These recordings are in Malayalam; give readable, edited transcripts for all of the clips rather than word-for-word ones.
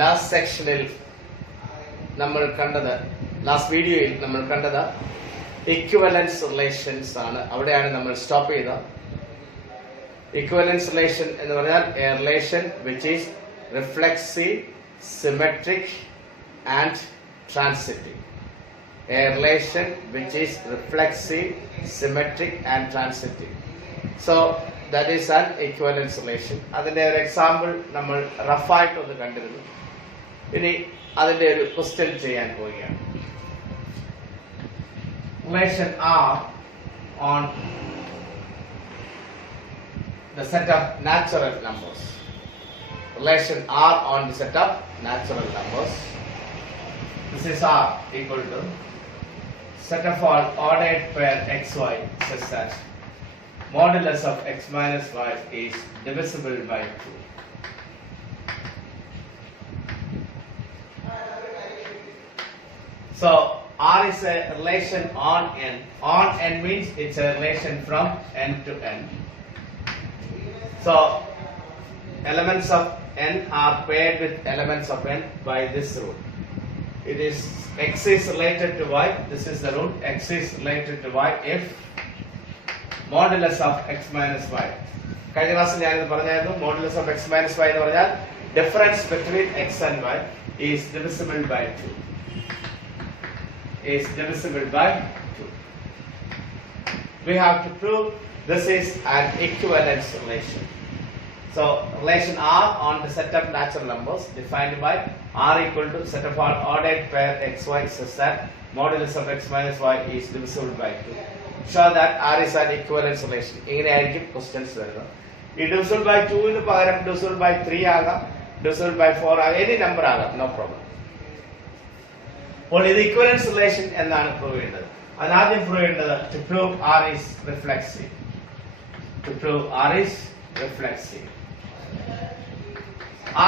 ലാസ്റ്റ് സെക്ഷനിൽ നമ്മൾ കണ്ടത്, ലാസ്റ്റ് വീഡിയോയിൽ നമ്മൾ കണ്ടത് ഇക്വിവലൻസ് റിലേഷൻസ് ആണ്. അവിടെയാണ് നമ്മൾ സ്റ്റോപ്പ് ചെയ്തത്. ഇക്വിവലൻസ് റിലേഷൻ എന്ന് പറഞ്ഞാൽ A relation which is reflexive, symmetric and transitive. A relation which is reflexive, symmetric and transitive. So that is an equivalence relation. അതിന്റെ ഒരു എക്സാമ്പിൾ നമ്മൾ റഫായിട്ട് ഒന്ന് കണ്ടിരുന്നു. ഇനി അതിന്റെ ഒരു ക്വസ്റ്റ്യൻ ചെയ്യാൻ പോവുകയാണ്. Relation R on the set of natural numbers. Relation R on the set of natural numbers. This is R equal to set of all ordered pair xy such that modulus of x minus y is divisible by 2. So R is a relation on n. On n means it's a relation from n to n. So elements of n are paired with elements of n by this rule. It is x is related to y. This is the rule. X is related to y if modulus of x minus y. കഴിഞ്ഞ ക്ലാസ്സിൽ ഞാൻ പറഞ്ഞായിരുന്നു modulus of x minus y എന്ന് പറഞ്ഞാൽ difference between x and y is divisible by 2. Is divisible by 2. We have to prove this is an equivalence relation. So relation R on the set of natural numbers defined by R equal to set of all ordered pair xy such that modulus of x minus y is divisible by 2. Show that R is an equivalence relation. ഇങ്ങനെയായിരിക്കും ക്വസ്റ്റ്യൻസ് വരുന്നത്. ഈ divisible by 2 ന് പകരം divisible by 3 ആകാം, divisible by 4 ആകാം, any number ആകാം, no problem. അപ്പോൾ ഇത് equivalence relation എന്നാണ് പ്രൂവ് ചെയ്യേണ്ടത്. അതിനാദ്യം പ്രൂവ് ചെയ്യേണ്ടത് to prove R is reflexive. To prove R is reflexive.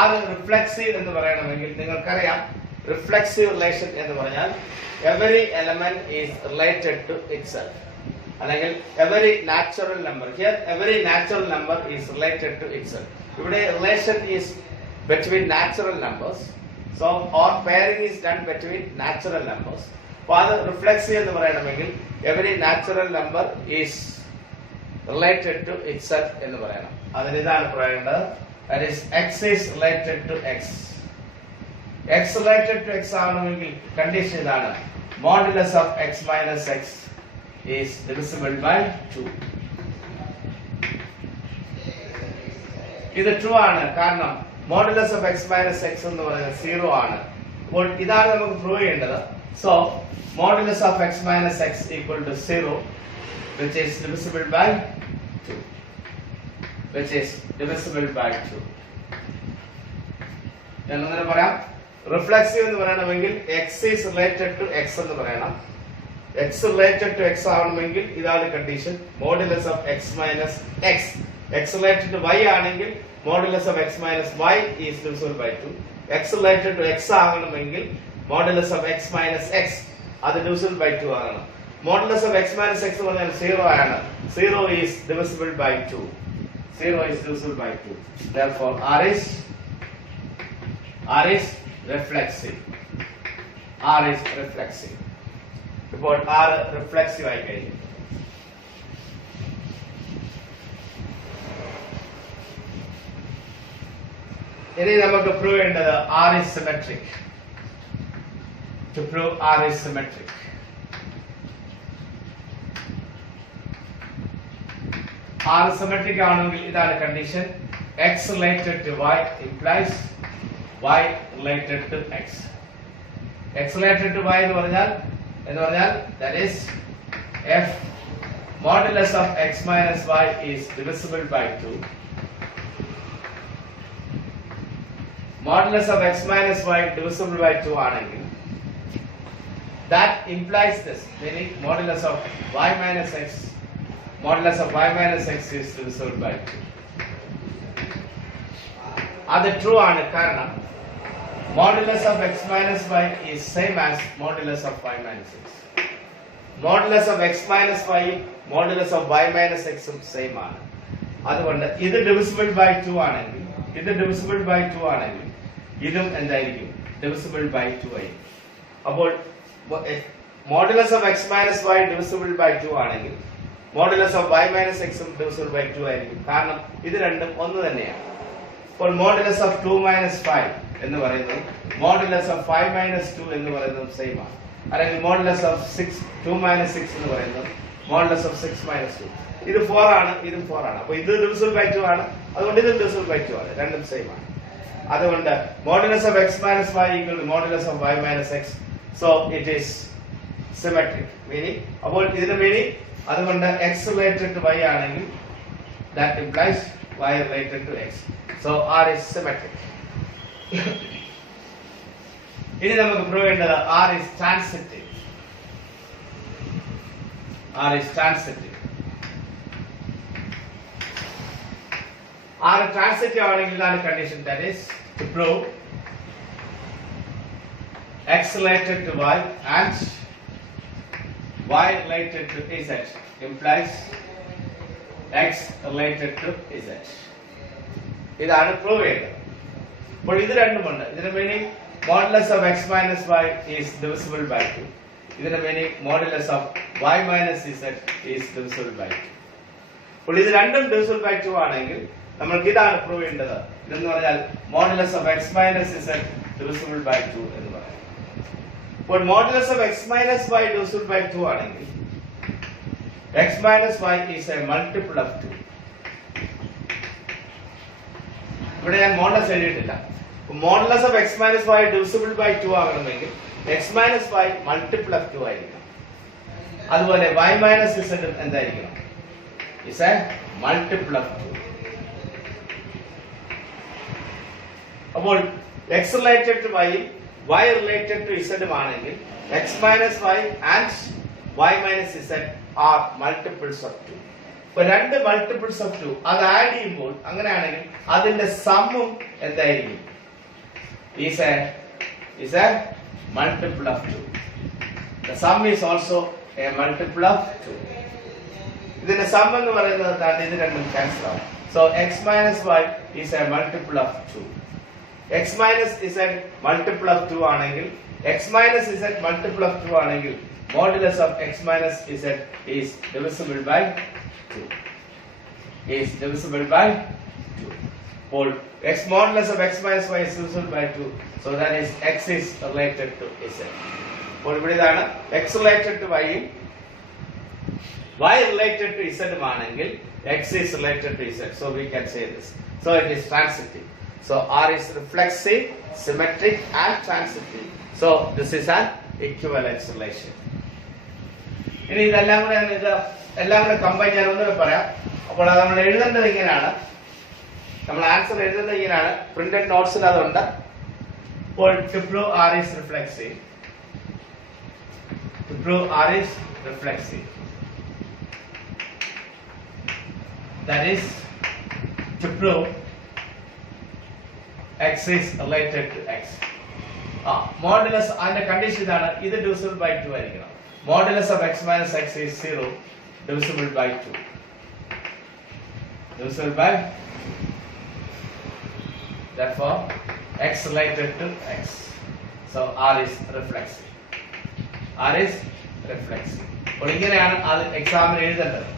R reflexive എന്ന് പറയണമെങ്കിൽ നിങ്ങൾക്കറിയാം reflexive relation എന്ന് പറഞ്ഞാൽ every element is related to itself. അല്ലെങ്കിൽ every natural number. Here every natural number is related to itself. ഇവിടെ relation is between natural numbers. So or pairing is done between natural numbers. അപ്പോൾ അത് reflexive എന്ന് പറയണമെങ്കിൽ every natural number is related to itself എന്ന് പറയണം. അതിന് ഇതാണ് പറയേണ്ടത്. That is x is related to x. X related to x ആവണമെങ്കിൽ കണ്ടീഷൻ ഇതാണ്. Modulus of x minus x is divisible by 2. ഇത് ട്രൂ ആണ്. കാരണം modulus of x minus x എന്ന് പറയുന്നത് 0 ആണ്. അപ്പോൾ ഇതാണ് നമുക്ക് പ്രൂവ് ചെയ്യേണ്ടത്. So modulus of x minus x equal to 0 which is divisible by 2. Which is divisible by 2. ഞാൻ അങ്ങനെ പറയാം. റിഫ്ലെക്സീവ് എന്ന് പറയണമെങ്കിൽ x is related to x എന്ന് പറയണം. x related to x ആവണമെങ്കിൽ ഇതാണ് condition. modulus of x minus x. x related to y ആണെങ്കിൽ modulus of x minus y is divisible by 2. x related to x ആകണമെങ്കിൽ modulus of x minus x അത് divisible by 2 ആകണം. modulus of x minus x എന്ന് പറഞ്ഞാൽ 0 ആണ്. 0 is divisible by 2. 0 is divisible by 2. Therefore R is reflexive. R is reflexive. ഇപ്പോൾ R reflexive ആയി കഴിഞ്ഞു. ഇനി നമുക്ക് പ്രൂവ് ചെയ്യേണ്ടത് R is symmetric. To prove R is symmetric. R symmetric ആണെങ്കിൽ ഇതാണ് condition. X related to Y implies Y related to X. X related to Y എന്ന് പറഞ്ഞാൽ that is if modulus of x minus y is divisible by 2. Modulus of x minus y divisible by 2 ആണെങ്കിൽ that implies this, meaning modulus of y minus x is divisible by 2. അത് ട്രൂ ആണ്. കാരണം modulus of x minus y is same as modulus of y minus x. Modulus of x minus y, modulus of y minus x same ആണ്. അതുകൊണ്ട് ഇത് divisible by 2 ആണെങ്കിൽ ഇതും എന്തായിരിക്കും divisible by 2 ആയിരിക്കും. അപ്പോൾ modulus of x minus y divisible by 2 ആണെങ്കിൽ modulus of y minus x ഉം divisible by 2 ആയിരിക്കും. കാരണം ഇത് രണ്ടും ഒന്ന് തന്നെയാണ്. അപ്പോൾ മോഡുലസ് ഓഫ് 2 മൈനസ് 5 എന്ന് പറയുന്നത് മോഡുലസ് ഓഫ് 5 മൈനസ് 2 എന്ന് പറയുന്നത് സെയിം ആണ്. അല്ലെങ്കിൽ മോഡുലസ് ഓഫ് 2 മൈനസ് 6 എന്ന് പറയുന്നത് മോഡുലസ് ഓഫ് 6 മൈനസ് 2. ഇത് 4 ആണ്, ഇതും 4 ആണ്. അപ്പോൾ ഇത് divisible by 2 ആണ്, അതുകൊണ്ട് ഇത് divisible by 2 ആണ്. രണ്ടും സെയിം ആണ്. അതുകൊണ്ട് modulus of x minus y equal to modulus of y minus x. So it is symmetric. Meaning അപ്പോൾ ഇതിന്റെ മീനിങ് അതുകൊണ്ട് x റിലേറ്റഡ് ടു y ആണെങ്കിൽ that implies y related to x. So R is symmetric. ഇനി നമുക്ക് പ്രൂവ് ചെയ്യേണ്ടത് R is transitive. R is transitive. R transitive ആണെങ്കിൽ ഇതാണ് condition. That is to prove x related to y and y related to z implies x related to z. ഇതാണ് പ്രൂവ് ചെയ്യേണ്ടത്. അപ്പോൾ ഇത് രണ്ടുമുണ്ട്. ഇതിന്റെ meaning modulus of x minus y is divisible by 2. ഇതിന്റെ meaning modulus of y minus z is divisible by 2. അപ്പോൾ ഇത് രണ്ടും divisible by 2 ആണെങ്കിൽ നമ്മൾക്ക് ഇതാണ് പ്രൂവ് ചെയ്യേണ്ടത്. ഇതെന്ന് പറഞ്ഞാൽ modulus of x minus z divisible by 2 എന്ന് പറയാം. അപ്പോൾ modulus of x minus y divisible by 2 ആണെങ്കിൽ x minus y is a multiple of 2. ഇവിടെ ഞാൻ മോഡുലസ് എഴുതിയിട്ടില്ല. Modulus of x minus y divisible by 2 ആകണമെങ്കിൽ x minus y multiple of 2 ആയിരിക്കണം. അതുപോലെ y minus z എന്തായിരിക്കണം? is a multiple of 2. അപ്പോൾ x related to y y related to z ആണെങ്കിൽ x minus y and y minus z are multiples of 2. അപ്പോൾ രണ്ട് multiples of 2 അത് ആഡ് ചെയ്യുമ്പോൾ അങ്ങനെയാണെങ്കിൽ അതിന്റെ സമ്മും എന്തായിരിക്കും? is a multiple of 2. The sum is also a multiple of 2. ഇതിന്റെ സം എന്ന് പറയുന്നത് ഇത് രണ്ടും ക്യാൻസൽ ആവും. So x minus y is a multiple of 2. x minus z multiple of 2 ആണെങ്കിൽ x minus z multiple of 2 ആണെങ്കിൽ modulus of x minus z is divisible by 2. Is divisible by 2. For x modulus of x minus y is divisible by 2. So that is x is related to z. For ഇവിടെ ഇതാണ് x related to y ഉം y related to z ആണെങ്കിൽ x is related to z. So we can say this. So it is transitive. So R is reflexive, symmetric and transitive. So this is an equivalence relation. ഇനി ഇതെല്ലാം കൂടെ കമ്പൈൻ ഞാൻ ഒന്നുകൂടെ പറയാം. അപ്പോൾ അത് നമ്മൾ എഴുതേണ്ടത് ഇങ്ങനെയാണ്. നമ്മൾ ആൻസർ എഴുതുന്നത് ഇങ്ങനെയാണ്. പ്രിന്റഡ് നോട്ട്സിൽ അതുണ്ട്. അപ്പോൾ to prove R is reflexive. To prove R is reflexive. That is to prove x is related to x. Modulus അതിന്റെ കണ്ടീഷൻ ഇതാണ്. ഇത് divisible by 2 ആയിരിക്കണം. Modulus of x minus x is 0, divisible by 2. Divisible by, therefore, x related to x. So R is reflexive. R is reflexive. അപ്പോൾ ഇങ്ങനെയാണ് അത് എക്സാമിന് എഴുതേണ്ടത്.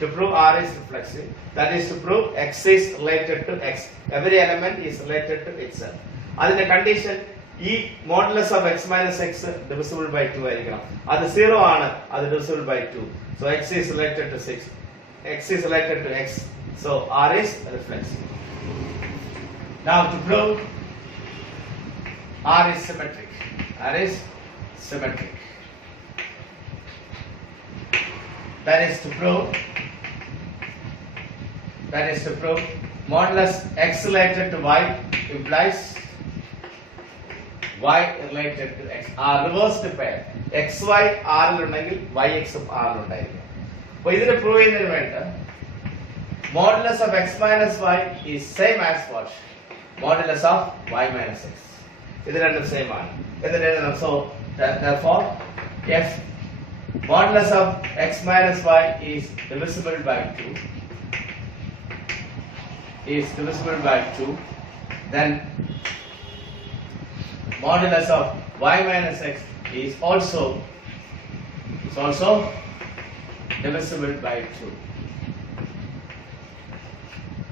To prove R is reflexive, that is to prove x is related to x. Every element is related to itself. അതിന്റെ കണ്ടീഷൻ ഈ modulus of x minus x divisible by 2 ആയിരിക്കണം. അത് 0 ആണ്, അത് divisible by 2. So x is related to 6. x is related to x. So R is reflexive. Now to prove R is symmetric. R is symmetric. That is to prove modulus x related to y implies y related to x. Reversed pair. xy r ലുണ്ടെങ്കിൽ yx r ലുണ്ടായിരിക്കും. അപ്പോൾ ഇതിനെ പ്രൂവ് ചെയ്യുന്നതിന് വേണ്ടി modulus of x minus y is same as what? Modulus of y minus x. ഇത് രണ്ടും സെയിം ആണ്. എന്നിട്ട് എഴുതണം. So therefore if modulus of x minus y is divisible by 2, then modulus of y minus x is also divisible by 2.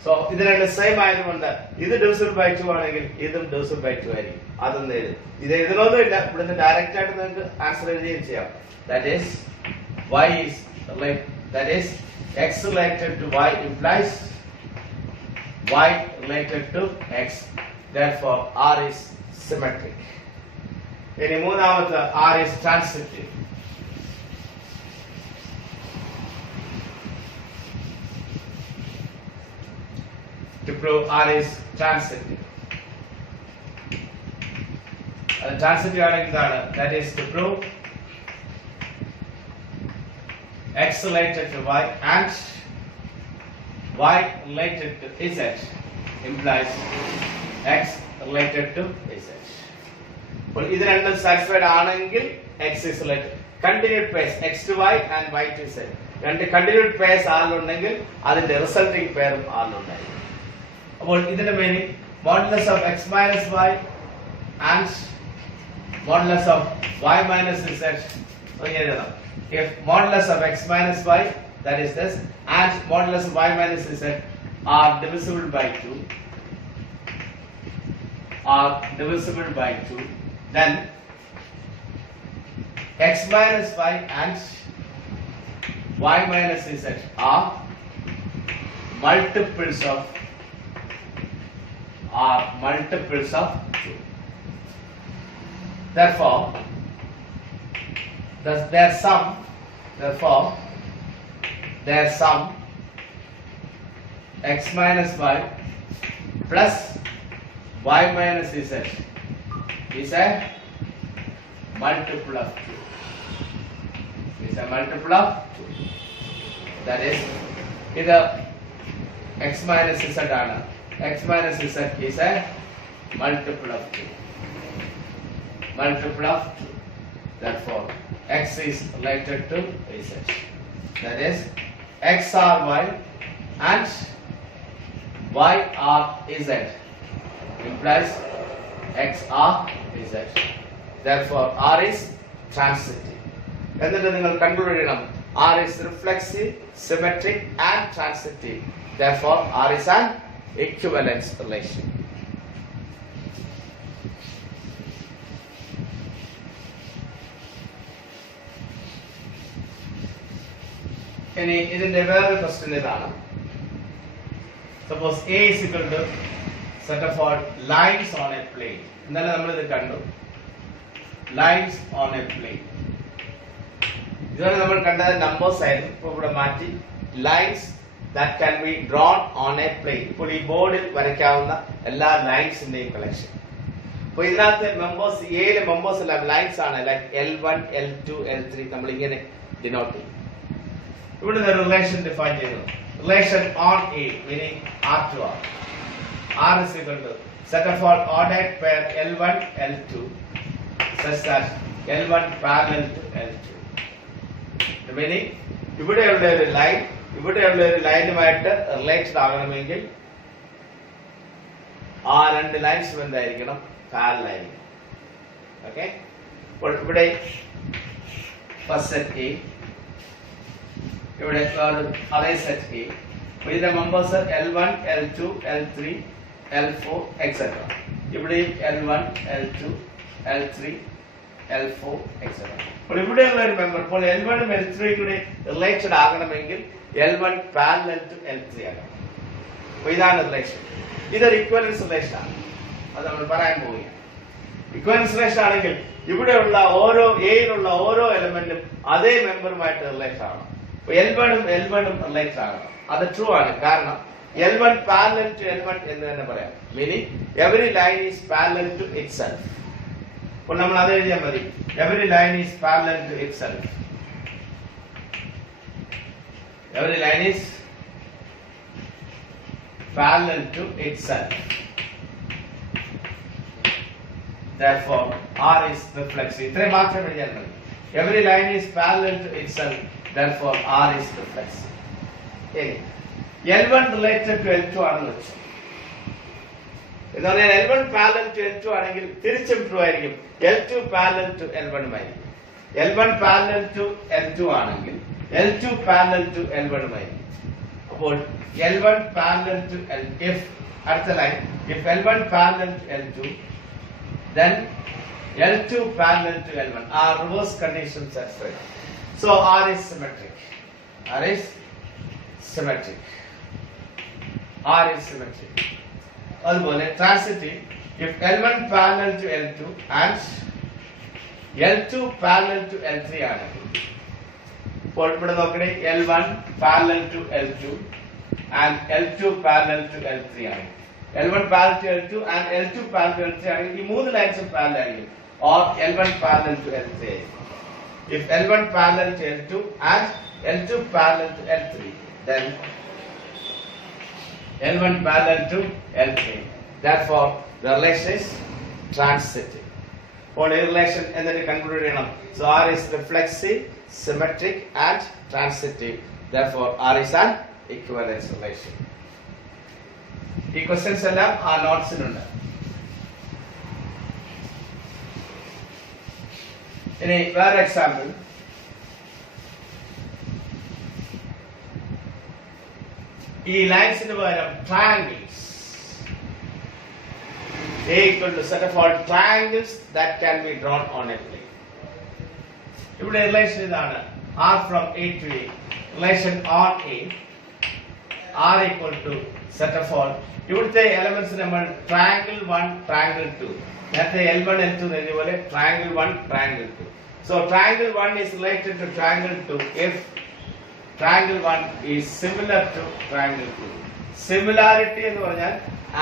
So ഇത് രണ്ട് സെയിം ആയതുകൊണ്ട് ഇത് divisible by 2 ആണെങ്കിൽ ഇതും divisible by 2 ആയിരിക്കും. അതൊന്നും ഇത് എഴുതണമെന്നില്ല, ഇവിടുന്ന് ഡയറക്റ്റ് ആയിട്ട് നിങ്ങൾക്ക് ആൻസർ എഴുതുകയും ചെയ്യാം. That is x related to y implies y related to x. Therefore R is symmetric. ഇനി മൂന്നാമത്തെ R is transitive. To prove R is transitive. Transitive ആണെങ്കിൽ എന്താണ്? That is to prove x related to y and y related to z implies x related to z. അപ്പോൾ ഇത് രണ്ടും സാറ്റിസ്ഫൈഡ് ആണെങ്കിൽ x is related. Continued pairs x to y and y to z. രണ്ട് continued pairs ആളുണ്ടെങ്കിൽ അതിന്റെ റിസൾട്ടിംഗ് പെയറും ആളുണ്ടായിരിക്കും. അപ്പോൾ ഇതിന്റെ meaning modulus of x minus y and modulus of y minus z. If modulus of x minus y, that is this, and modulus of y minus z are divisible by 2, then x minus y and y minus z are multiples of 2. Therefore their sum x minus y plus y minus z is a multiple of 2. That is either x minus z ആണ്. X minus z is a multiple of 2. Therefore x is related to z. That is x r y and y r z implies x r z. Therefore R is transitive. എന്നിട്ട് നിങ്ങൾ കൺക്ലൂഡ് ചെയ്യണം R is reflexive, symmetric and transitive. Therefore R is an equivalence relation. ഇനി ഇതിന്റെ വേറൊരു ക്വസ്റ്റ്യൻ ഇതാണ്. Suppose A is equal to set of all lines on a plane. ഇന്നലെ നമ്മൾ ഇത് കണ്ടു, lines on a plane. ഇതുവരെ നമ്മൾ കണ്ടത് നമ്പേഴ്സ് ആയിരുന്നു. ഇപ്പോൾ ഇവിടെ മാറ്റി lines that can be drawn on a plane. ഇപ്പോൾ ഈ ബോർഡിൽ വരയ്ക്കാവുന്ന എല്ലാ ലൈൻസിന്റെയും കളക്ഷൻ. അപ്പോൾ ഇതിനകത്ത് മെമ്പേഴ്സ് എയിലെ മെമ്പേഴ്സ് എല്ലാം ലൈൻസ് ആണ്. ലൈക്ക് L1, L2, L3 നമ്മൾ ഇങ്ങനെ ഡിനോട്ട് ചെയ്യും. ഇവിടെ ഒരു റിലേഷൻ ഡിഫൈൻ ചെയ്യുന്നു. Relation on A meaning R to R. R is equal to set of all ordered pair L1, L2 such that L1 parallel to L2. The meaning ഇവിടെയുള്ള ഒരു ലൈൻ ഇവിടെയുള്ള ഒരു ലൈനുമായിട്ട് റിലേറ്റഡ് ആകണമെങ്കിൽ ആ രണ്ട് ലൈൻസും എന്തായിരിക്കണം? പാരലൽ ആയിരിക്കണം. ഓക്കെ, അപ്പോൾ ഇവിടെ ഫസ്റ്റ് സെറ്റ് എ, ഇവിടെ അതേ സെറ്റ് എ. ഇതിന്റെ members L1, L2, L3, L4 etc. ഇവിടെയും L1, L2, L3, L4 etc. അപ്പോൾ ഇവിടെയുള്ള ഒരു മെമ്പർ ഇപ്പോൾ L1 ഉം L3 കൂടി റിലേറ്റഡ് ആകണമെങ്കിൽ L1 parallel to L3 ആകണം. അപ്പോൾ ഇതാണ് റിലേഷൻ. ഇതൊരു ഇക്വലൻസ് റിലേഷൻ ആണ്. അത് നമ്മൾ പറയാൻ പോവുകയാണ്. ഇക്വലൻസ് റിലേഷൻ ആണെങ്കിൽ ഇവിടെയുള്ള ഓരോ എയിലുള്ള ഓരോ എലമെന്റും അതേ മെമ്പറുമായിട്ട് റിലേറ്റ് ആവണം. അപ്പോൾ L1 ഉം റിലേറ്റ് ആകണം. അത് ട്രൂ ആണ്. കാരണം L1 parallel to L1 എന്ന് തന്നെ പറയാം. Meaning every line is parallel to itself. അപ്പോൾ നമ്മൾ അത് എഴുതിയാൽ മതി. Every line is parallel to itself. Every line is parallel to itself. Therefore R is reflexive. ഇത്രയും മാത്രം എഴുതിയാൽ മതി. Every line is parallel to itself. Therefore R is reflexive. L1 related to L2 ആണെന്ന് വെച്ചു. എന്ന് പറഞ്ഞാൽ L1 പാരലൽ ടു L2 ആണെങ്കിൽ തിരിച്ചും ട്രൂ ആയിരിക്കും. L2 പാരലൽ ടു L1 ആയിരിക്കും. L1 പാരലൽ ടു L2 ആണെങ്കിൽ L2 പാരലൽ ടു L1 ആയിരിക്കും. അപ്പോൾ L1 parallel to L if അടുത്ത ലൈൻ if L1 parallel to L2 then L2 parallel to L1 are reverse conditions satisfied. So R is symmetric. R is symmetric. R is symmetric. അതുപോലെ transitive if L1 parallel to L2 and L2 parallel to L3 ആണെങ്കിൽ ഇപ്പോൾ ഇവിടെ നോക്കണേ L1 parallel to L2 and L2 parallel to L3 ആണ്. L1 parallel to L2 and L2 parallel to L3 ആണെങ്കിൽ ഈ മൂന്ന് ലൈൻസും പാരലൽ ആയിരിക്കും. Or L1 parallel to L3. If L1 parallel to L2 and L2 parallel to L3, then L1 parallel to L3. Therefore, the relation is transitive. For a relation, and then you conclude, so R is reflexive, symmetric, and transitive. Therefore, R is an equivalence relation. The questions are not seen. In a rare example, ഈ ലൈൻസിന് പകരം triangles A equal to set of all triangles that can be drawn on a plane. ഇവിടെ റിലേഷൻ ഇതാണ് R from A to A. Relation on A R equal to set of all. ഇവിടുത്തെ എലമെന്റ്സ് നമ്മൾ triangle 1, triangle 2. നേരത്തെ L1 L2 എന്നതുപോലെ triangle 1, triangle 2. So triangle 1 is related to triangle 2 if triangle 1 is similar to triangle 2. Similarity എന്ന് പറഞ്ഞാൽ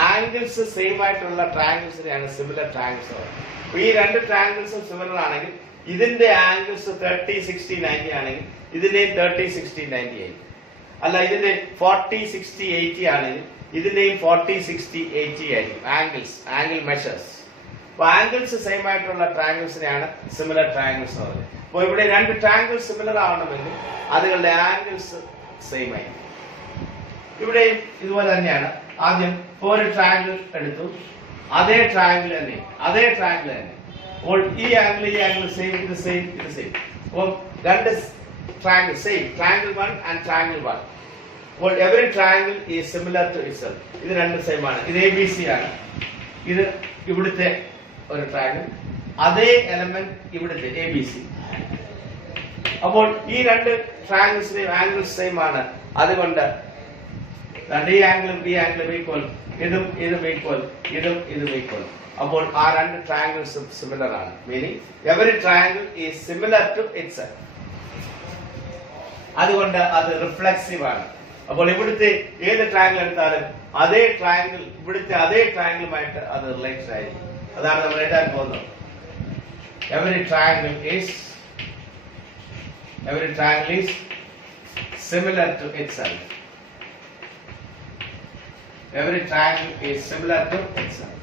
ആംഗിൾസ് സെയിം ആയിട്ടുള്ള ട്രയാങ്കിൾസിനെയാണ് സിമിലർ ട്രയാങ്കിൾസ് പറയുന്നത്. ഈ രണ്ട് ട്രയാങ്കിൾസും സിമിലർ ആണെങ്കിൽ ഇതിന്റെ ആംഗിൾസ് 30, 60, 90 ആണെങ്കിൽ ഇതിന്റെയും 30, 60, 90 ആയിരിക്കും. അല്ല ഇതിന്റെ 40, 60, 80 ആണെങ്കിൽ ഇതിന്റെയും 40, 60, 80 ആയിരിക്കും. Angle measures. അപ്പൊ ആംഗിൾസ് സെയിം ആയിട്ടുള്ള ട്രയാങ്കിൾസിനെയാണ് സിമിലർ ട്രയാങ്കിൾസ് എന്ന് പറയുന്നത്. അപ്പോൾ ഇവിടെ രണ്ട് ട്രയാങ്കിൾസ് സിമിലർ ആവണമെങ്കിൽ അതുങ്ങളുടെ ആംഗിൾസ് സെയിം ആയിരിക്കും. ഇവിടെയും ഇതുപോലെ തന്നെയാണ്. ആദ്യം ഒരു ട്രയാങ്കിൾ എടുത്തു, അതേ ട്രയാങ്കിൾ തന്നെ. അപ്പോൾ ഈ ആംഗിൾ സെയിം, ഇത് സെയിം. അപ്പോൾ രണ്ട് triangle same, triangle 1 and triangle 1. അപ്പോൾ every triangle is similar to itself. ഇത് രണ്ടും സെയിം ആണ്. ഇത് ABC ആണ്. ഇത് ഇവിടുത്തെ ഒരു ട്രയാങ്കിൾ, അതേ എലമെന്റ് ഇവിടുത്തെ ABC. അപ്പോൾ ഈ രണ്ട് ട്രയാങ്കിൾസിന്റെയും ആംഗിൾസ് സെയിം ആണ്. അതുകൊണ്ട് ഈ ആംഗിളും ഈ ആംഗിളും ഈക്വൽ, ഇതും ഈക്വൽ, ഇതും ഈക്വൽ. അപ്പോൾ ആ രണ്ട് ട്രയാങ്കിൾസും സിമിലർ ആണ്. Meaning every triangle is similar to itself. അതുകൊണ്ട് അത് റിഫ്ലെക്സീവ് ആണ്. അപ്പോൾ ഇവിടുത്തെ ഏത് ട്രയാങ്കിൾ എടുത്താലും അതേ ട്രയാങ്കിൾ ഇവിടുത്തെ അതേ ട്രയാങ്കിളുമായിട്ട് അത് റിലേറ്റഡ് ആയിരിക്കും. അതാണ് നമ്മൾ എഴുതാൻ പോകുന്നത്. Every triangle is similar to itself. Every triangle is similar to itself.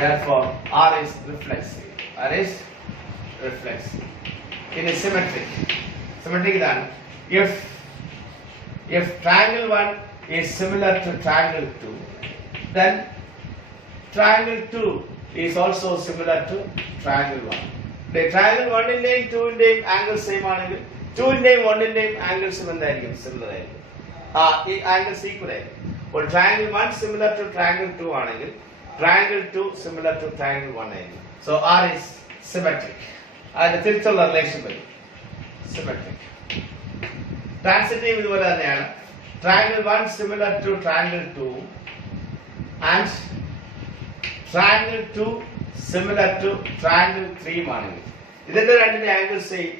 Therefore, R is reflexive. In a symmetric then, if triangle 1 is similar to triangle 2, then triangle 2 is also similar to triangle 1. The triangle 1 ന്റെയും 2 ന്റെയും ആംഗിൾ സെയിം ആണെങ്കിൽ 2 ന്റെയും 1 ന്റെയും ആംഗിൾസ് എന്തായിരിക്കും? സിമിലർ ആയിരിക്കും. ഈ ആംഗിൾസ് ഈക്വൽ ആയിരിക്കും. അപ്പോൾ triangle 1 similar to triangle 2 ആണെങ്കിൽ triangle 2 similar to triangle 1 ആയിരിക്കും. So R is symmetric. അതിന്റെ തിരിച്ചുള്ള റിലേഷൻ വരും symmetric. Transitive ഇതുപോലെ തന്നെയാണ്. Triangle 1 similar to triangle 2 and triangle 2 similar to triangle 3 ആണെങ്കിൽ ഇതിന്റെ രണ്ടിന്റെ ആംഗിൾ സെയിം,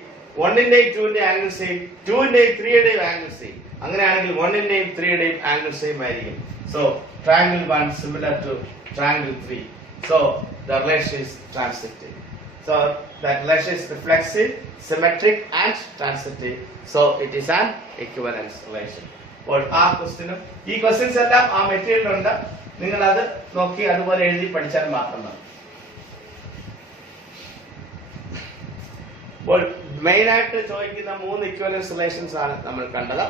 1 ന്റെയും 2 ന്റെയും ആംഗിൾ സെയിം, 2 ന്റെയും 3 ന്റെയും ആംഗിൾ സെയിം. അങ്ങനെയാണെങ്കിൽ 1 ന്റെയും 3 ന്റെയും ആംഗിൾ സെയിം ആയിരിക്കും. So triangle 1 similar to triangle 3. So the relation is transitive. So that relation is reflexive, symmetric and transitive. So it is an equivalence relation. അപ്പോൾ ആ ക്വസ്റ്റ്യനും ഈ ക്വസ്റ്റ്യൻസ് എല്ലാം ആ മെറ്റീരിയൽ ഉണ്ട്. നിങ്ങൾ അത് നോക്കി അതുപോലെ എഴുതി പഠിച്ചാൽ മാത്രം മതി. അപ്പോൾ മെയിൻ ആയിട്ട് ചോദിക്കുന്ന 3 ഇക്വലൻസ് റിലേഷൻസ് ആണ് നമ്മൾ കണ്ടത്.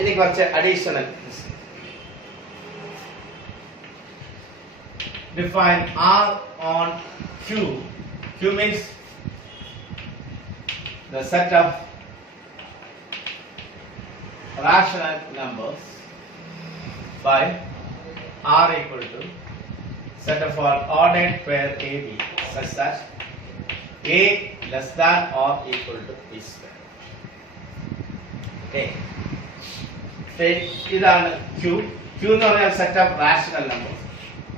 ഇനി കുറച്ച് additional define R on Q. Q means the set of rational numbers by R equal to set of all ordered pair AB such that A less than or equal to B square. Okay. ഇതാണ് Q. Q എന്ന് പറഞ്ഞാൽ സെറ്റ് ഓഫ് റാഷണൽ നമ്പേഴ്സ്.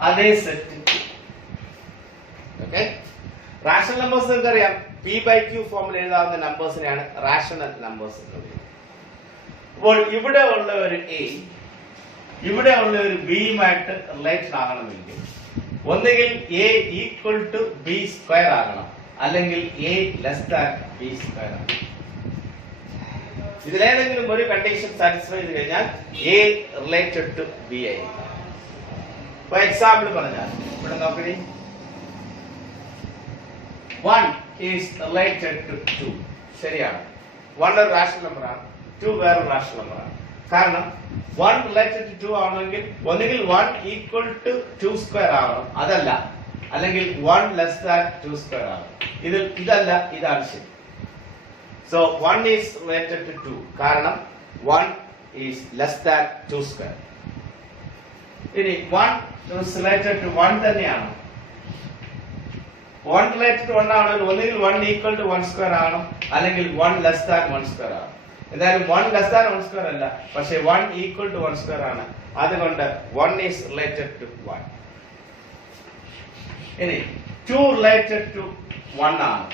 അതേ സെറ്റ് ഓക്കെ. റാഷണൽ നമ്പേഴ്സ് നിങ്ങൾക്കറിയാം P/Q ഫോമിൽ എഴുതാവുന്ന നമ്പേഴ്സിനെയാണ് റാഷണൽ നമ്പേഴ്സ് എന്ന് പറയുന്നത്. അപ്പോൾ ഇവിടെ ഉള്ള ഒരു A ഇവിടെ ഉള്ള ഒരു ബിയുമായിട്ട് റിലേറ്റഡ് ആകണമെങ്കിൽ ഒന്നുകിൽ A equal to B square ആകണം, അല്ലെങ്കിൽ A less than B square ആകണം. ഇതിലേതെങ്കിലും ഒരു കണ്ടീഷൻ സാറ്റിസ്ഫൈ ചെയ്ത് കഴിഞ്ഞാൽ A റിലേറ്റഡ് ടു B ആയിരിക്കും. ഫോർ എക്സാമ്പിൾ പറഞ്ഞാൽ ഇവിടെ നോക്കണേ, 1 ഈസ് റിലേറ്റഡ് ടു 2. ശരിയാണ്, 1 ഒരു റാഷണൽ നമ്പറാണ്, 2 വേറൊരു റാഷണൽ നമ്പറാണ്. കാരണം 1 റിലേറ്റഡ് ടു 2 ആണെങ്കിൽ ഒന്നുകിൽ 1 ഈക്വൽ ടു 2 സ്ക്വയർ ആവണം, അതല്ല, അല്ലെങ്കിൽ 1 ലെസ് ദാൻ 2 സ്ക്വയർ ആവണം. ഇതല്ല, ഇതാണ് ശരി. So 1 is related to 2 കാരണം 1 is less than 2 square. ഇനി 1 is related to 1 തന്നെയാണ്. 1 related to 1 ആണെങ്കിൽ ഒന്നുകിൽ 1 equal to 1 square ആകണം, അല്ലെങ്കിൽ 1 less than 1 square ആകണം. എന്തായാലും 1 less than 1 square അല്ല, പക്ഷേ 1 equal to 1 square ആണ്. അതുകൊണ്ട് 1 is related to 1. ഇനി 2 related to 1 ആണ്.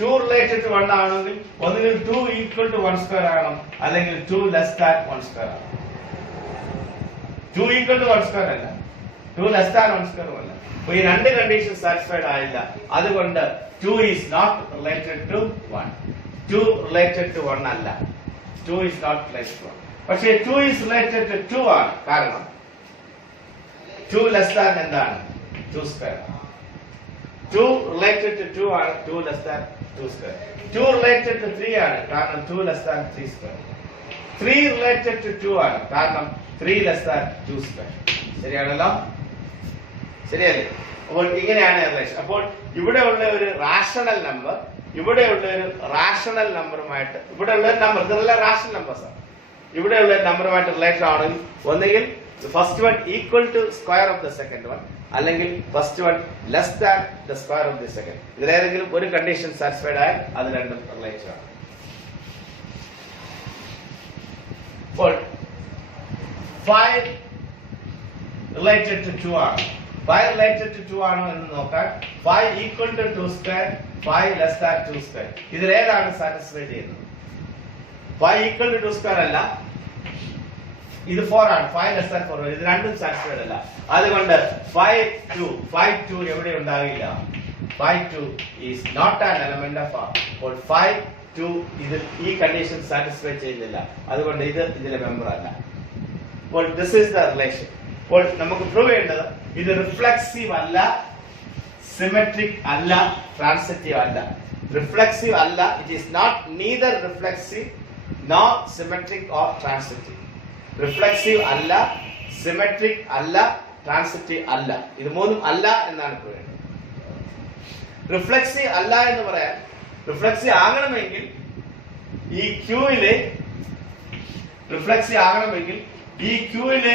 2 related to 1 ആണെങ്കിൽ ഒന്നുകിൽ 2 equal to 1 square ആകണം, അല്ലെങ്കിൽ 2 less than 1 square ആകണം. 2 equal to 1 square അല്ല, 2 less than 1 square അല്ല. അപ്പോൾ ഈ രണ്ട് കണ്ടീഷൻ സാറ്റിസ്ഫൈഡ് ആയില്ല. അതുകൊണ്ട് 2 is not related to 1. 2 related to 1 അല്ല. 2 is not related to 1. പക്ഷേ 2 is related to 2 ആണ്. കാരണം 2 less than എന്താണ്? 2 square. 2 related to 2 ആണ്, 2 less than 2 square. 2 related to 3 ആണ്, കാരണം 2 less than 3 square. 3 related to 2 ആണ്, കാരണം 3 less than 2 square. ശരിയാണല്ലോ? ശരിയല്ലേ? അപ്പോൾ ഇങ്ങനെയാണ് റിലേഷൻ. അപ്പോൾ ഇവിടെ ഉള്ള ഒരു റാഷണൽ നമ്പർ ഇവിടെയുള്ള ഒരു റാഷണൽ നമ്പറുമായിട്ട്, ഇവിടെയുള്ള ഒരു നമ്പർ, ഇതെല്ലാം റാഷണൽ നമ്പേഴ്സ് ആണ്, ഇവിടെയുള്ള ഒരു നമ്പറുമായിട്ട് റിലേറ്റഡ് ആണെങ്കിൽ ഒന്നുകിൽ first one equal to square of the second one, അല്ലെങ്കിൽ first one less than the square of the second. ഇതിലേതെങ്കിലും ഒരു കണ്ടീഷൻ സാറ്റിസ്ഫൈഡ് ആയാൽ അത് രണ്ടും റിലേറ്റഡ് ആണ്. അപ്പോൾ 5 റിലേറ്റഡ് ടു 2 ആണ്. 5 റിലേറ്റഡ് ടു 2 ആണോ എന്ന് നോക്കാൻ 5 equal to 2 square, 5 less than 2 square. ഇതിലേതാണ് സാറ്റിസ്ഫൈ ചെയ്യുന്നത്? 5 ഈക്വൽ ടു 2 സ്ക്വയർ അല്ല, ഇത് 4 ആണ്. 5 ലെസ് ദാൻ 4, ഇത് രണ്ടും സാറ്റിസ്ഫൈഡ് അല്ല. അതുകൊണ്ട് 5 2 എവിടെ ഉണ്ടാകില്ല. 5 2 is not an element of R. അപ്പോൾ 5 2 ഇതിൽ ഈ കണ്ടീഷൻ സാറ്റിസ്ഫൈ ചെയ്യുന്നില്ല. അതുകൊണ്ട് ഇത് ഇതിലെ മെമ്പർ അല്ല. അപ്പോൾ ദിസ് ഈസ് ദ റിലേഷൻ. അപ്പോൾ നമുക്ക് പ്രൂവ് ചെയ്യേണ്ടത് ഇത് റിഫ്ലെക്സീവ് അല്ല, സിമെട്രിക് അല്ല, ട്രാൻസിറ്റീവ് അല്ല. റിഫ്ലെക്സീവ് അല്ല, it is not neither reflexive nor symmetric or transitive. Reflexive അല്ല, സിമെട്രിക് അല്ല, ട്രാൻസിറ്റീവ് അല്ല. ഇത് മൂന്നും അല്ല എന്നാണ് പറയുന്നത്. റിഫ്ലെക്സീവ് അല്ല എന്ന് പറയാൻ, റിഫ്ലെക്സീവ് ആകണമെങ്കിൽ ഈ ക്യൂവിലെ റിഫ്ലെക്സീവ് ആകണമെങ്കിൽ ഈ ക്യൂവിലെ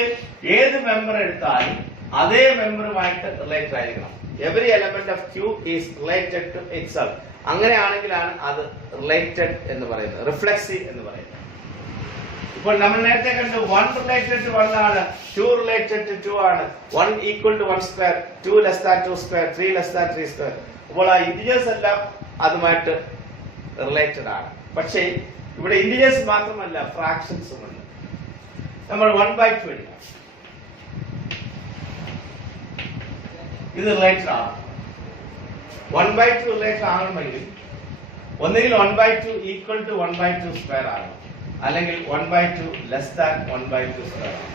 ഏത് മെമ്പർ എടുത്താലും അതേ മെമ്പറുമായിട്ട് റിലേറ്റഡ് ആയിരിക്കണം. Every element of Q is related to itself. അങ്ങനെയാണെങ്കിലാണ് അത് റിലേറ്റഡ് എന്ന് പറയുന്നത്, റിഫ്ലെക്സീവ് എന്ന് പറയുന്നത്. ഇപ്പോൾ നമ്മൾ നേരത്തെ കണ്ടു 1 റിലേറ്റഡ് ടു 1 ആണ്, 2 റിലേറ്റഡ് ടു 2 ആണ്, 1 equal to 1 square, 2 less than 2 square, 3 less than 3 square. അപ്പോൾ ആ ഇന്റിജേഴ്സ് എല്ലാം അതുമായിട്ട് റിലേറ്റഡ് ആണ്. പക്ഷേ ഇവിടെ ഇന്റിജേഴ്സ് മാത്രമല്ല, ഫ്രാക്ഷൻസും ഉണ്ട്. നമ്മൾ 1/2 എടുക്കാം, ഇത് റിലേറ്റഡ് ആണ്. 1/2 റിലേറ്റഡ് ആകണമെങ്കിൽ ഒന്നുകിൽ 1/2 ഈക്വൽ ടു 1/2 സ്ക്വയർ ആകണം, അല്ലെങ്കിൽ 1/2 ലെസ് ദാൻ 1/2 സ്ക്വയർ ആണ്.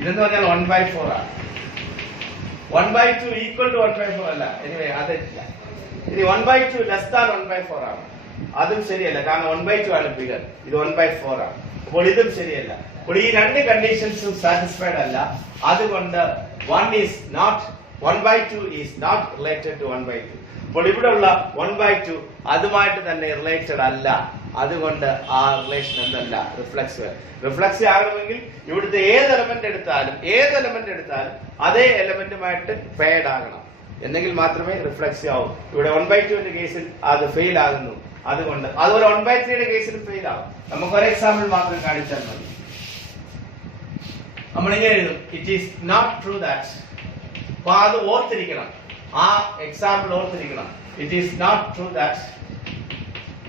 ഇതെന്ന് പറഞ്ഞാൽ 1/4 ആണ്. 1/2 ഈക്വൽ ടു 1/4 അല്ല, എനിവേ അതില്ല. ഇനി 1/2 ലെസ് ദാൻ 1/4 ആണ്, അതും ശരിയല്ല, കാരണം 1/2 ആണ് ബിഗർ, ഇത് 1/4 ആണ്. അപ്പോൾ ഇതും ശരിയല്ല. അപ്പോൾ ഈ രണ്ട് കണ്ടീഷൻസും സാറ്റിസ്ഫൈഡ് അല്ല. അതുകൊണ്ട് 1 is not 1 by 2 is not related to 1 by 2. അപ്പോൾ ഇവിടെയുള്ള 1 by 2 അതുമായിട്ട് തന്നെ റിലേറ്റഡ് അല്ല. അതുകൊണ്ട് ആ റിലേഷൻ എന്തല്ല, റിഫ്ലക്സ്. റിഫ്ലക്സ് ആകണമെങ്കിൽ ഇവിടുത്തെ ഏത് എലമെന്റ് എടുത്താലും അതേ എലമെന്റുമായിട്ട് പെയർഡ് ആകണം, എന്നെങ്കിൽ മാത്രമേ റിഫ്ലക്സ് ആവൂ. ഇവിടെ 1 by 2 കേസിൽ അത് ഫെയിൽ ആകുന്നു. അതുകൊണ്ട് അതുപോലെ 1 by 3 കേസിൽ ഫെയിൽ ആകും. നമുക്ക് ഒരു എക്സാമ്പിൾ മാത്രം കാണിച്ചാൽ മതി. നമ്മൾ ഇങ്ങനെ എഴുതും, it is not true that. അപ്പൊ അത് ഓർത്തിരിക്കണം, ആ എക്സാമ്പിൾ ഓർത്തിരിക്കണം. It is not true that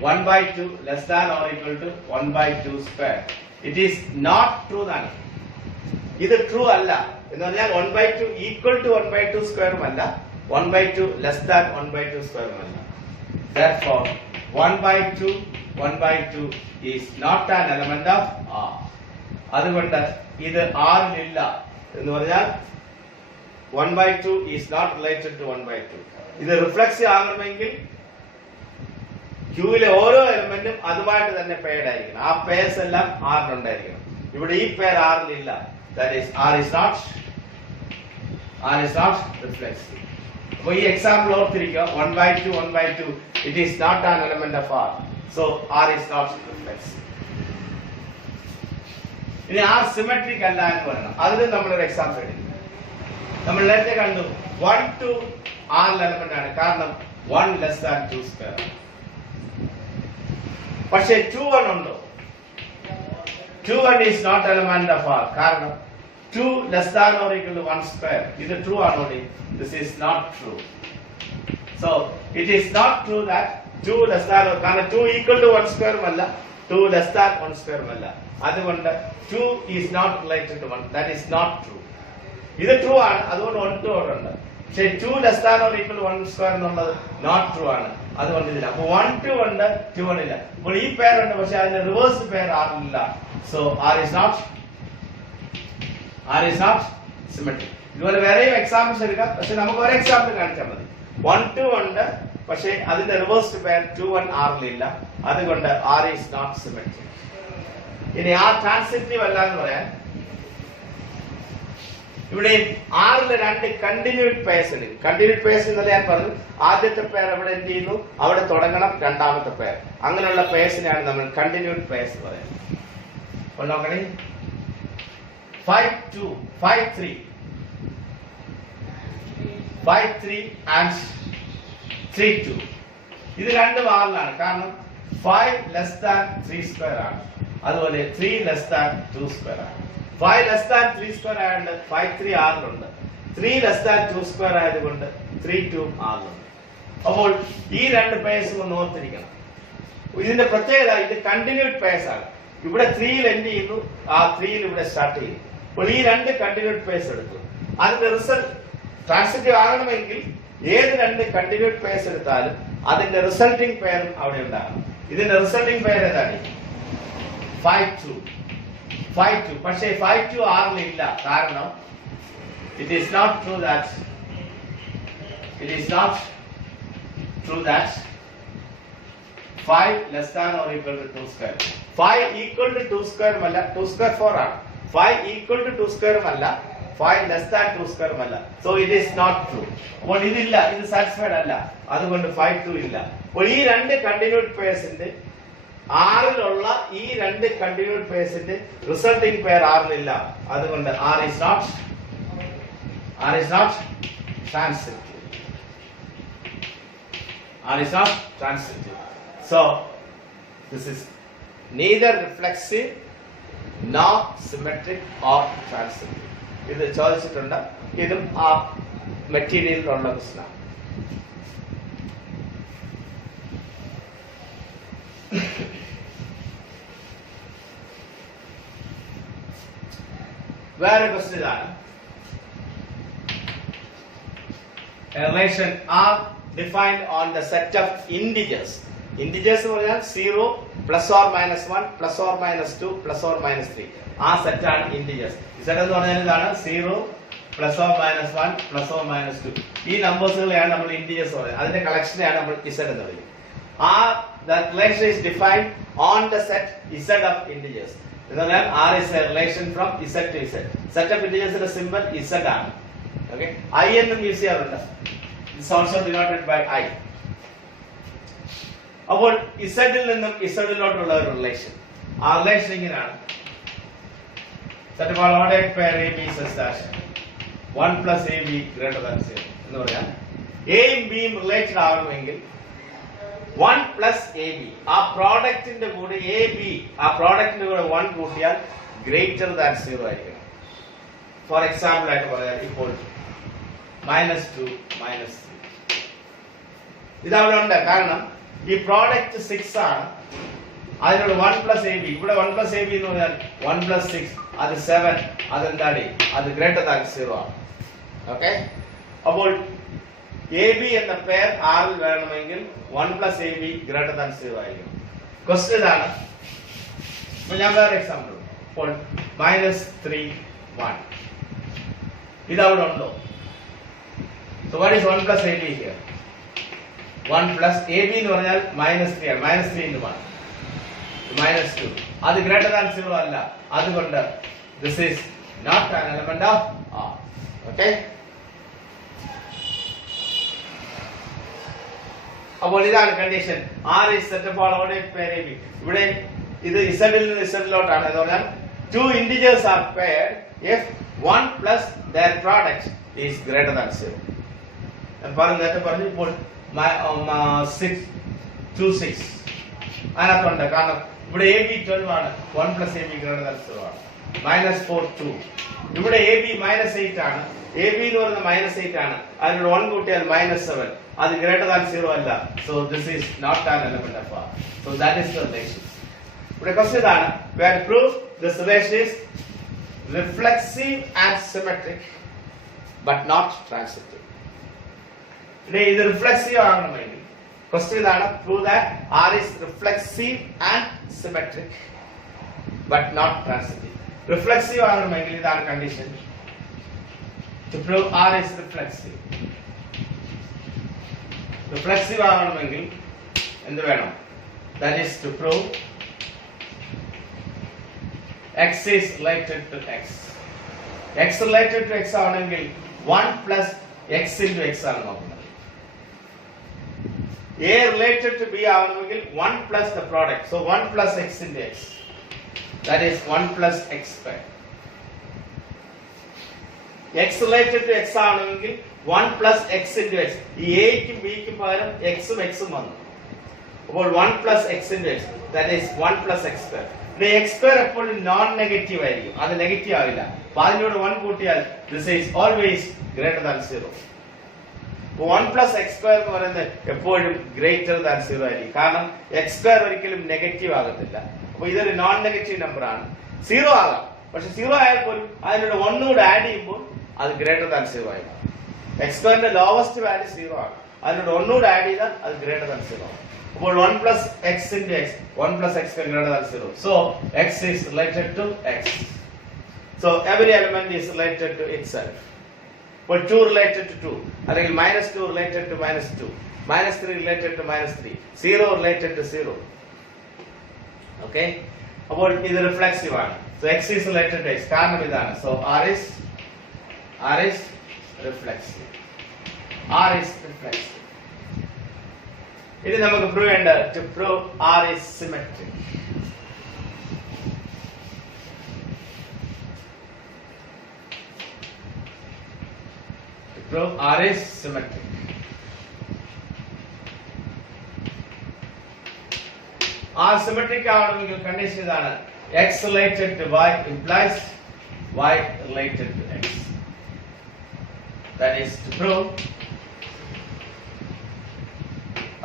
1 by 2 less than or equal to 1 by 2 square. It is not true എന്നാണ്. ഇത് ട്രൂ അല്ല എന്ന് പറഞ്ഞാൽ 1 by 2 equal to 1 by 2 square അല്ല, 1 by 2 less than 1 by 2 square അല്ല. Therefore 1 by 2 is not an element of R. അതുകൊണ്ട് ഇത് R ൽ ഇല്ല എന്ന് പറഞ്ഞാൽ 1 by 2 is not related to 1 by 2. ഇത് റിഫ്ലക്സ് ആകണമെങ്കിൽ ക്യൂവിലെ ഓരോ എലമെന്റും അതുമായിട്ട് തന്നെ പെയർഡ് ആയിരിക്കണം. ആ പെയർസ് എല്ലാം ആറിലുണ്ടായിരിക്കണം. ഇവിടെ ഈ പെയർ ആറിലില്ല. That is R is not reflexive. അപ്പോൾ ഈ എക്സാമ്പിൾ ഓർത്തിരിക്കുക, 1 by 2 it is not an element of R. So R is not reflexive. ഇനി R സിമെട്രിക് അല്ല എന്ന് പറയണം. അതിന് നമ്മളൊരു എക്സാമ്പിൾ എടുക്കും. നമ്മൾ നേരത്തെ കണ്ടു 1 2 R എലമെന്റ് ആണ്, കാരണം 1 less than 2 square. പക്ഷേ 2 1 ഉണ്ടോ? 2 1 is not element of R, കാരണം 2 less than or equal to 1 square. ഇത് ട്രൂ ആണോ? This is not true. So it is not true that 2 less than, കാരണം 2 equal to 1 square അല്ല, 2 less than 1 square അല്ല. അതുകൊണ്ട് 2 is not related to 1. That is not true. ഇത് ട്രൂ ആണ്, അതുകൊണ്ട് 1 2 അവിടെ ഉണ്ട്. പക്ഷേ 2 less than or equal to 1 square എന്നുള്ളത് നോട്ട് ട്രൂ ആണ്, അതുകൊണ്ട് ഇതില്ല. അപ്പൊ 1 2 ഉണ്ട്, 2 1 ഇല്ല. അപ്പോൾ ഈ പെയർ ഉണ്ട്, പക്ഷെ അതിന്റെ റിവേഴ്സ് പെയർ ആറില്ല. So R is not symmetric. ഇതുപോലെ വേറെയും എക്സാമ്പിൾസ് എടുക്കാം, പക്ഷെ നമുക്ക് ഒരു എക്സാമ്പിൾ കാണിച്ചാൽ മതി. 1 2 ഉണ്ട്, പക്ഷെ അതിന്റെ റിവേഴ്സ് പെയർ 2 1 ആറിലില്ല. അതുകൊണ്ട് R is not symmetric. ഇനി R ട്രാൻസിറ്റീവ് അല്ല എന്ന് പറയാൻ, ഇവിടെ ആറില് 2 കണ്ടിന്യൂഡ് പെയർസ് ഉണ്ട്. കണ്ടിന്യൂഡ് പെയർസ് എന്നല്ല ഞാൻ പറഞ്ഞു, ആദ്യത്തെ പെയർ എവിടെ എന്ത് ചെയ്യുന്നു അവിടെ തുടങ്ങണം രണ്ടാമത്തെ പെയർ. അങ്ങനെയുള്ള പെയർസിനെയാണ് നമ്മൾ കണ്ടിന്യൂഡ് പെയർസ് പറയുന്നത്. അപ്പോൾ നോക്കണേ, 5 2 5 3 5 3 and 3 2 ഇത് രണ്ടും ആറിലാണ്, കാരണം 5 less than 3 square ആണ്. അതുപോലെ 3 less than 2 square ആണ്. 5 less than 3 square ആയതുകൊണ്ട് 5 3 ആറിലുണ്ട്. 3 less than 2 square ആയതുകൊണ്ട് 3 2 ആറിലുണ്ട്. അപ്പോൾ ഈ രണ്ട് പെയർസും ഒന്ന് ഓർത്തിരിക്കണം. ഇതിന്റെ പ്രത്യേകത, ഇത് കണ്ടിന്യൂഡ് പെയർസ് ആണ്. ഇവിടെ 3ൽ എൻഡ് ചെയ്യുന്നു, ആ 3ൽ ഇവിടെ സ്റ്റാർട്ട് ചെയ്യുന്നു. അപ്പോൾ ഈ രണ്ട് കണ്ടിന്യൂഡ് പെയർസ് എടുത്തു. അതിന്റെ റിസൾട്ട് ട്രാൻസിറ്റീവ് ആകണമെങ്കിൽ ഏത് രണ്ട് കണ്ടിന്യൂഡ് പെയർസ് എടുത്താലും അതിന്റെ റിസൾട്ടിംഗ് പെയറും അവിടെ ഉണ്ടാകണം. ഇതിന്റെ റിസൾട്ടിംഗ് പെയർ ഏതാണ്? 5 2 5 2. പക്ഷേ 5 2 ആറിൽ ഇല്ല, കാരണം it is not true that 5 less than or equal to 2 square. 5 equal to 2 square അല്ല, 2 square 4 ആണ്. 5 equal to 2 square അല്ല, 5 less than 2 square അല്ല. So it is not true. അപ്പോൾ ഇതില്ല, ഇത് സാറ്റിസ്ഫൈഡ് അല്ല, അതുകൊണ്ട് 5 2 ഇല്ല. അപ്പോൾ ഈ രണ്ട് കണ്ടിന്യൂഡ് പെയർസിന്റെ ആറിലുള്ള ഈ രണ്ട് കണ്ടിന്യൂഡ് പെയർസിന്റെ റിസൾട്ടിംഗ് പെയർ ആറിലില്ല. അതുകൊണ്ട് R is not transitive. R is not transitive. So this is neither reflexive nor symmetric or transitive. ഇത് ചോദിച്ചിട്ടുണ്ട്. ഇതും ആ മെറ്റീരിയലിലുള്ള പ്രശ്നമാണ്. വേറെ ക്വസ്റ്റ്യൻ ഇതാണ്. relation are defined on the set of integers. Integers എന്ന് പറഞ്ഞാൽ 0 plus or minus 1 plus or minus 2 plus or minus 3. ആ സെറ്റ് ആണ് integers. Z എന്ന് പറഞ്ഞാൽ ഇതാണ് 0 plus or minus 1 plus or minus 2. ഈ നമ്പേഴ്സുകളെയാണ് നമ്മൾ integers പറയുന്നത്. അതിന്റെ കളക്ഷനെയാണ് നമ്മൾ Z എന്ന് പറയുന്നത്. The relation is defined on the set Z of integers. എന്ന് പറഞ്ഞാൽ R is a relation from Z to Z. Set of integers ന്റെ സിമ്പൽ Z ആണ്. Okay, I എന്നും യൂസ് ചെയ്യാറുണ്ട്. It's also denoted by I. അപ്പോൾ Z ൽ നിന്നും Z ലോട്ടുള്ള ഒരു റിലേഷൻ, ആ റിലേഷൻ ഇങ്ങനെയാണ്. That is called ordered pair AB such that 1 plus AB greater than 0 എന്ന് പറയാം. A യും B യും റിലേറ്റഡ് ആവണമെങ്കിൽ 1 plus AB, ആ പ്രോഡക്റ്റിന്റെ കൂടെ AB, ആ പ്രോഡക്റ്റിന്റെ കൂടെ 1 കൂട്ടിയാൽ ഗ്രേറ്റർ ദാൻ 0 ആയിരിക്കണം. ഫോർ എക്സാമ്പിൾ ആയിട്ട് പറയാം, ഇപ്പോൾ -2 -3 ഇതവിടെ ഉണ്ട്. കാരണം ഈ പ്രോഡക്റ്റ് 6 ആണ്, അതിനോട് 1 plus AB, ഇവിടെ 1 plus AB എന്ന് പറഞ്ഞാൽ 1 plus 6, അത് 7, അതെന്താണ്, അത് ഗ്രേറ്റർ ദാൻ 0 ആണ്. ഓക്കെ, അപ്പോൾ AB എന്ന പെയർ R ൽ വേണമെങ്കിൽ 1 plus AB ഗ്രേറ്റർ ദാൻ 0 ആയിരിക്കും. ക്വസ്റ്റ്യൻ ഇതാണ്. അപ്പോൾ ഞാൻ വേറെ എക്സാമ്പിൾ, ഇപ്പോൾ -3 1 ഇതവിടെ ഉണ്ടോ? So what is 1 plus AB here? 1 plus AB എന്ന് പറഞ്ഞാൽ -3 ആണ്. -3 into 1 -2, അത് ഗ്രേറ്റർ ദാൻ 0 അല്ല. അതുകൊണ്ട് this is not an element of R. Okay, അപ്പോൾ ഇതാണ് condition. R is set of all ordered pair AB. ഇവിടെ ഇത് Z ൽ നിന്ന് Z ലോട്ടാണ്. എന്ന് പറഞ്ഞാൽ two integers are paired if 1 plus their product is greater than 0. ഞാൻ പറഞ്ഞു ഇപ്പോൾ 6 2 6 അതിനകത്തുണ്ട്. കാരണം ഇവിടെ AB 12 ആണ്, 1 plus AB greater than 0 ആണ്. -4 2, ഇവിടെ AB -8 ആണ്, AB എന്ന് പറയുന്നത് -8 ആണ്, അതിനോട് 1 കൂട്ടിയാൽ -7, അത് ഗ്രേറ്റർ ദാൻ 0 അല്ല. So this is not an element of R. So that is the relation. ഇവിടെ ക്വസ്റ്റ്യൻ ഇതാണ്, we have to prove this relation is reflexive and symmetric but not transitive. ഇത് റിഫ്ലെക്സീവ് ആകണമെങ്കിൽ ക്വസ്റ്റ്യൻ ഇതാണ്, prove that R is reflexive and symmetric but not transitive. Reflexive ആകണമെങ്കിൽ ഇതാണ് condition. To prove R is reflexive, reflexive ആകണമെങ്കിൽ എന്ത് വേണം? That is to prove X is related to X. X related to X ആണെങ്കിൽ 1 plus X into X ആണ് നോക്കുന്നത്. A related to B ആവണമെങ്കിൽ 1 plus the product. So 1 plus X into X. That is 1 plus X square. X related to X ആവണമെങ്കിൽ 1 plus X into X. ഈ A ക്കും B ക്കും പകരം X ഉം X ഉം വന്നു. അപ്പോൾ 1 plus X into X. That is 1 plus X square. The X square എപ്പോഴും നോൺ നെഗറ്റീവ് ആയിരിക്കും, അത് നെഗറ്റീവ് ആവില്ല. അപ്പോൾ അതിനോട് 1 കൂട്ടിയാൽ this is always greater than 0. 1 plus X square എന്ന് പറയുന്നത് എപ്പോഴും ഗ്രേറ്റർ ദാൻ 0 ആയിരിക്കും. കാരണം X square ഒരിക്കലും നെഗറ്റീവ് ആകത്തില്ല. അപ്പോൾ ഇതൊരു നോൺ നെഗറ്റീവ് നമ്പർ ആണ്. 0 ആകാം, പക്ഷെ 0 ആയാൽ പോലും അതിനോട് 1 കൂടെ ആഡ് ചെയ്യുമ്പോൾ അത് ഗ്രേറ്റർ ദാൻ 0 ആയിരിക്കും. X square ലോവസ്റ്റ് വാല്യൂ 0 ആണ്, അതിനോട് 1 കൂടെ ആഡ് ചെയ്താൽ അത് ഗ്രേറ്റർ ദാൻ 0 ആണ്. അപ്പോൾ 1 plus X into X, 1 plus X square greater than 0. So X is related to X. So every element is related to itself. But 2 related to 2, അല്ലെങ്കിൽ -2 related to -2, -3 related to -3, 0 related to 0. Okay, അപ്പോൾ ഇത് റിഫ്ലെക്സീവ് ആണ്. So X is related to X, കാരണം ഇതാണ്. So R is reflexive. R is reflexive. ഇനി നമുക്ക് പ്രൂവ് ചെയ്യേണ്ടത്, to prove R is symmetric. To prove R is symmetric. R symmetric ആവണമെങ്കിൽ കണ്ടീഷൻ ഇതാണ്, X related to Y implies Y related to X. That is to prove.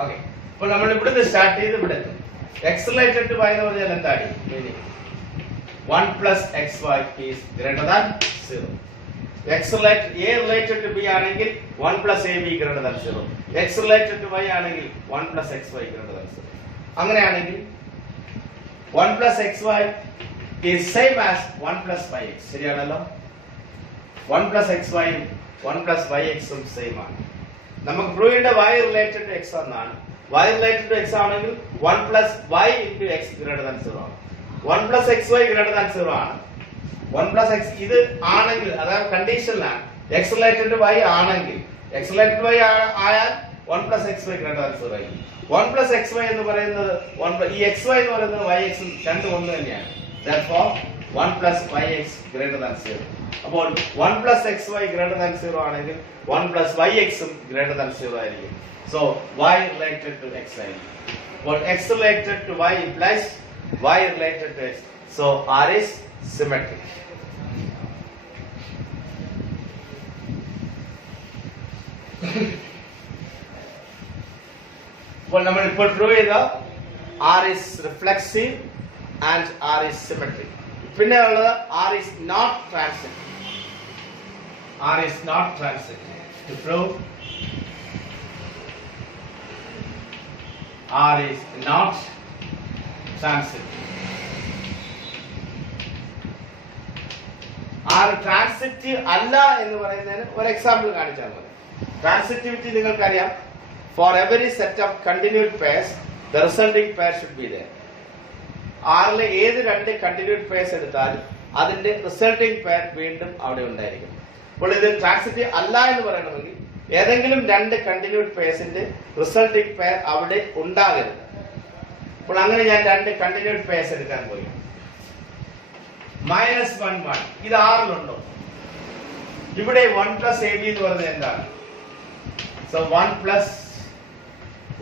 Okay, അപ്പോൾ നമ്മൾ ഇവിടുന്ന് സ്റ്റാർട്ട് ചെയ്ത് ഇവിടെ എത്തും. X related to Y എന്ന് പറഞ്ഞാൽ എന്താണ്? 1 plus XY is greater than 0. A related to B ആണെങ്കിൽ 1 plus AB greater than 0. X related to Y ആണെങ്കിൽ 1 plus XY greater than 0. അങ്ങനെയാണെങ്കിൽ 1 plus XY is same as 1 plus YX. ശരിയാണല്ലോ? 1 plus XY ഉം 1 plus YX ഉം സെയിം ആണ്. നമുക്ക് പ്രൂവ് ചെയ്യേണ്ട Y related to X എന്നാണ്. Y related to X ആണെങ്കിൽ 1 plus Y into X greater than 0 ആണ്. 1 plus XY greater than 0 ആണ്. 1 plus X ഇത് ആണെങ്കിൽ, അതായത് കണ്ടീഷനിലാണ് x related to y ആണെങ്കിൽ x related to y ആയാൽ 1 plus xy greater than 0 ആയിരിക്കും. 1 plus xy എന്ന് പറയുന്നത് ഈ xy എന്ന് പറയുന്നത് yx രണ്ടും ഒന്ന് തന്നെയാണ്. Therefore 1 plus yx greater than 0. അപ്പോൾ 1 plus xy greater than 0 ആണെങ്കിൽ 1 plus yx ഉം greater than 0 ആയിരിക്കും. So y related to x ആയിരിക്കും. അപ്പോൾ x related to y implies y related to x. So R is symmetric. അപ്പോൾ നമ്മൾ ഇപ്പോൾ പ്രൂവ് ചെയ്ത R is reflexive and R is symmetric. പിന്നെ ഉള്ളത് R is not transitive. R is not transitive. To prove R is not transitive. R transitive അല്ല എന്ന് പറയുന്നതിന് ഒരു എക്സാമ്പിൾ കാണിച്ചാൽ മതി. ട്രാൻസിറ്റിവിറ്റി നിങ്ങൾക്കറിയാം. For every set of continued pairs, the resulting pair should be there. ആറിലെ ഏത് രണ്ട് കണ്ടിന്യൂഡ് പെയർസ് എടുത്താലും അതിന്റെ റിസൾട്ടിംഗ് പെയർ വീണ്ടും അവിടെ ഉണ്ടായിരിക്കും. അപ്പോൾ ഇത് ട്രാൻസിറ്റീവ് അല്ല എന്ന് പറയണമെങ്കിൽ ഏതെങ്കിലും രണ്ട് കണ്ടിന്യൂഡ് പെയർസിന്റെ റിസൾട്ടിംഗ് പെയർ അവിടെ ഉണ്ടാകരുത്. അപ്പോൾ അങ്ങനെ ഞാൻ രണ്ട് കണ്ടിന്യൂഡ് പെയർസ് എടുക്കാൻ പോയി. -1 1 ഇത് ആറിലുണ്ടോ? ഇവിടെ 1 plus ab എന്ന് പറയുന്നത് എന്താണ്? So 1 plus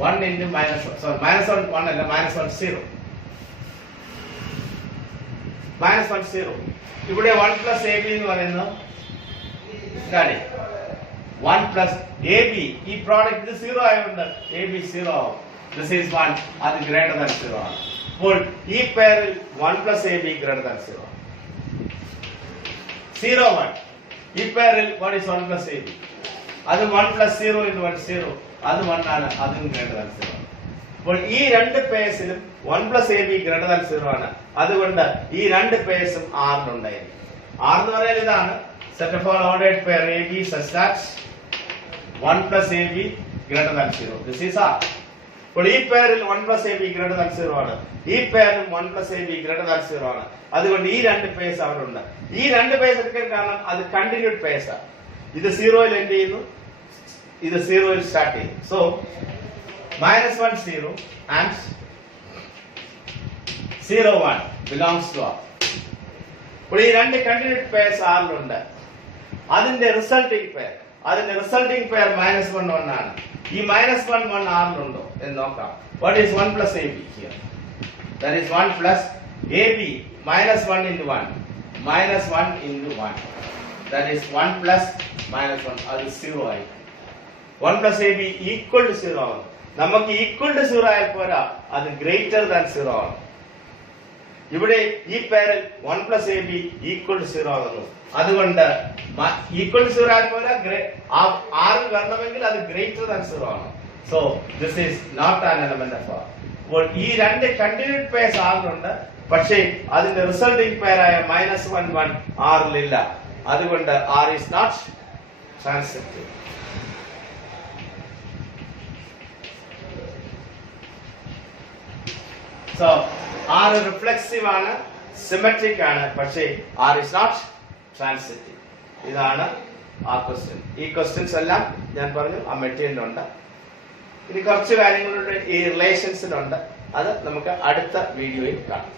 1 into -1. Sorry, -1 1 അല്ല, -1 0. -1 0. ഇവിടെ 1 plus ab എന്ന് പറയുന്നത് എന്താണ്? 1 plus ab. ഈ പ്രോഡക്റ്റ് ഇത് 0 ആയതുകൊണ്ട് ab 0 ആവും. This is 1. അത് greater than 0 ആണ്. അപ്പോൾ ഈ പെയറിൽ 1 plus ab greater than 0. 0 1. ഈ പെയറിൽ what is 1 plus ab? അത് 1 plus 0 into 1 0. അത് 1 ആണ്. അതും greater than 0. അപ്പോൾ ഈ രണ്ട് പെയർസിലും 1 plus ab greater than 0 ആണ്. അതുകൊണ്ട് ഈ രണ്ട് പെയർസും R ലുണ്ടായിരിക്കും. R എന്ന് പറയുന്നത് ഇതാണ് set of all ordered pair ab such that 1 plus ab greater than 0. This is R. അപ്പോൾ ഈ പെയറിൽ 1 plus ab greater than 0 ആണ്. ഈ പെയറിൽ 1 plus ab greater than 0 ആണ്. അതുകൊണ്ട് ഈ രണ്ട് പെയർസ് അവിടെ ഉണ്ട്. ഈ രണ്ട് പെയർസ് എടുക്കാൻ കാരണം അത് കണ്ടിന്യൂഡ് പെയർസ് ആണ്. ഇത് 0ൽ എൻഡ് ചെയ്യുന്നു, ഇത് 0ൽ സ്റ്റാർട്ട് ചെയ്യുന്നു. So -1 0 and 0 1 belongs to R. അപ്പോൾ ഈ രണ്ട് കണ്ടിന്യൂഡ് പെയർസ് ആറിലുണ്ട്. അതിന്റെ റിസൾട്ടിംഗ് പെയർ -1 1 ആണ്. ഈ -1 1 ആറിലുണ്ടോ എന്ന് നോക്കാം. What is 1 plus ab here? That is 1 plus ab -1 into 1 -1 into 1. That is 1 plus -1. അത് 0 ആയി. 1 plus ab equal to 0 ആണ്. നമുക്ക് equal to 0 ആയാൽ പോരാ, അത് greater than 0 ആണ്. ഇവിടെ ഈ പെയറിൽ 1 plus ab equal to 0 ആകുന്നു. അതുകൊണ്ട് equal to 0 ആയാൽ പോരാ, R വരണമെങ്കിൽ അത് greater than 0 ആണ്. So this is not an element of R. അപ്പോൾ ഈ രണ്ട് കണ്ടിന്യൂഡ് പെയർസ് ആറിലുണ്ട്, പക്ഷേ അതിന്റെ റിസൾട്ടിംഗ് പെയർ ആയ -1 1 ആറിലില്ല. അതുകൊണ്ട് R is not transitive. So R reflexive ആണ്, സിമെട്രിക് ആണ്, പക്ഷേ R is not transitive. ഇതാണ് ആ ക്വസ്റ്റ്യൻ. ഈ ക്വസ്റ്റ്യൻസ് എല്ലാം ഞാൻ പറഞ്ഞു ആ മെറ്റീരിയലുണ്ട്. ഇനി കുറച്ച് കാര്യങ്ങളുണ്ട് ഈ റിലേഷൻസിലുണ്ട്. അത് നമുക്ക് അടുത്ത വീഡിയോയിൽ കാണാം.